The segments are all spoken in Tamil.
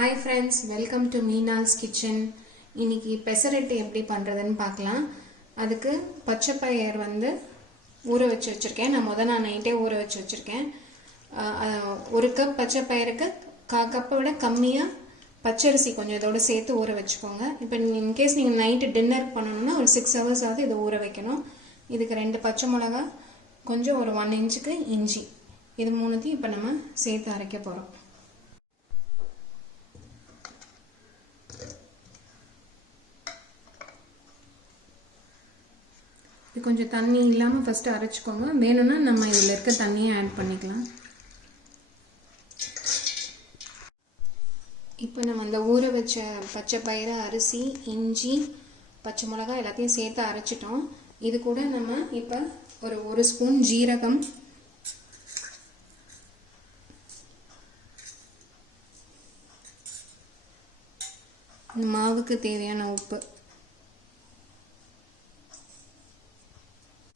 Hi friends, welcome to Meenal's kitchen. இன்னைக்கு பெசரட்டு எப்படி பண்றதுன்னு பார்க்கலாம். அதுக்கு பச்சை பயிர் ஊற வச்சிருக்கேன். நான் நைட்டே ஊற வச்சிருக்கேன். ஒரு கப் பச்சை பயிருக்கு 1/4 கப்பை விட கம்மியா பச்சரிசி கொஞ்சம் இதோட சேர்த்து ஊற வச்சுக்கோங்க. இப்போ இன் கேஸ் நீங்க நைட் டின்னர் பண்ணனும்னா ஒரு 6 hours ஆவது இத ஊற வைக்கணும். இதுக்கு 2 பச்சை மிளகாய், கொஞ்சம் ஒரு 1 இன்ச்சுக்கு இஞ்சி. இது மூணுத்தையும் இப்போ நம்ம சேர்த்து அரைக்க போறோம். இது கொஞ்சம் தண்ணி இல்லாம ஃபர்ஸ்ட் அரைச்சுக்கோங்க. வேணும்னா நம்ம இதுல இருக்க தண்ணியை ஆட் பண்ணிக்கலாம். இப்போ நம்ம அந்த ஊற வச்ச பச்சை பயிறு, அரிசி, இஞ்சி, பச்சை மிளகாய் எல்லாத்தையும் சேர்த்து அரைச்சிட்டோம். இது கூட நம்ம இப்போ ஒரு ஸ்பூன் ஜீரகம், மாவுக்கு தேவையான உப்பு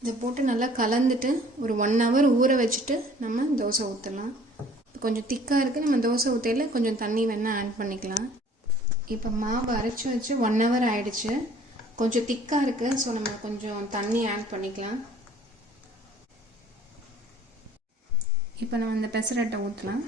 இதை போட்டு நல்லா கலந்துட்டு ஒரு 1 hour ஊற வச்சுட்டு நம்ம தோசை ஊற்றலாம். கொஞ்சம் திக்காக இருக்குது, நம்ம தோசை ஊற்றையில் கொஞ்சம் தண்ணி வேணால் ஆட் பண்ணிக்கலாம். இப்போ மாவு அரைச்சி வச்சு 1 hour ஆயிடுச்சு. கொஞ்சம் திக்காக இருக்குது, ஸோ நம்ம கொஞ்சம் தண்ணி ஆட் பண்ணிக்கலாம். இப்போ நம்ம இந்த பெசரட்டை ஊற்றலாம்.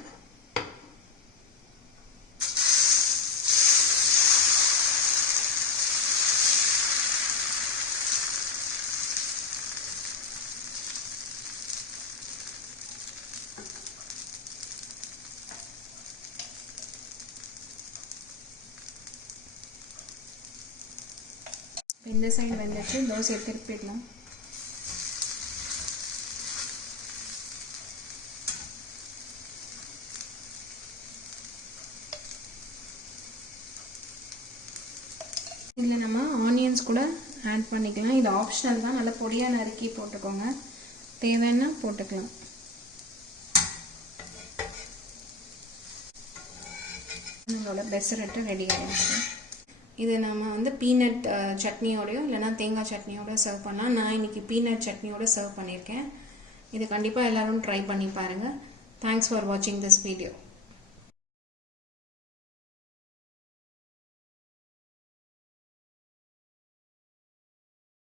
இந்த சைடு வெந்துச்சு, தோசையை திருப்பிடலாம். இதில் நம்ம ஆனியன்ஸ் கூட ஆட் பண்ணிக்கலாம். இது ஆப்ஷனல் தான், நல்லா பொடியாக நறுக்கி போட்டுக்கோங்க. தேவைன்னா போட்டுக்கலாம். நம்மளோட பெசரட்டு ரெடி ஆகிடுச்சு. இது நம்ம பீனட் சட்னியோடையோ இல்லைனா தேங்காய் சட்னியோட சர்வ் பண்ணலாம். நான் இன்னைக்கு பீனட் சட்னியோட சர்வ் பண்ணியிருக்கேன். இது கண்டிப்பாக எல்லாரும் ட்ரை பண்ணி பாருங்கள். தேங்க்ஸ் ஃபார் வாட்சிங் திஸ் வீடியோ.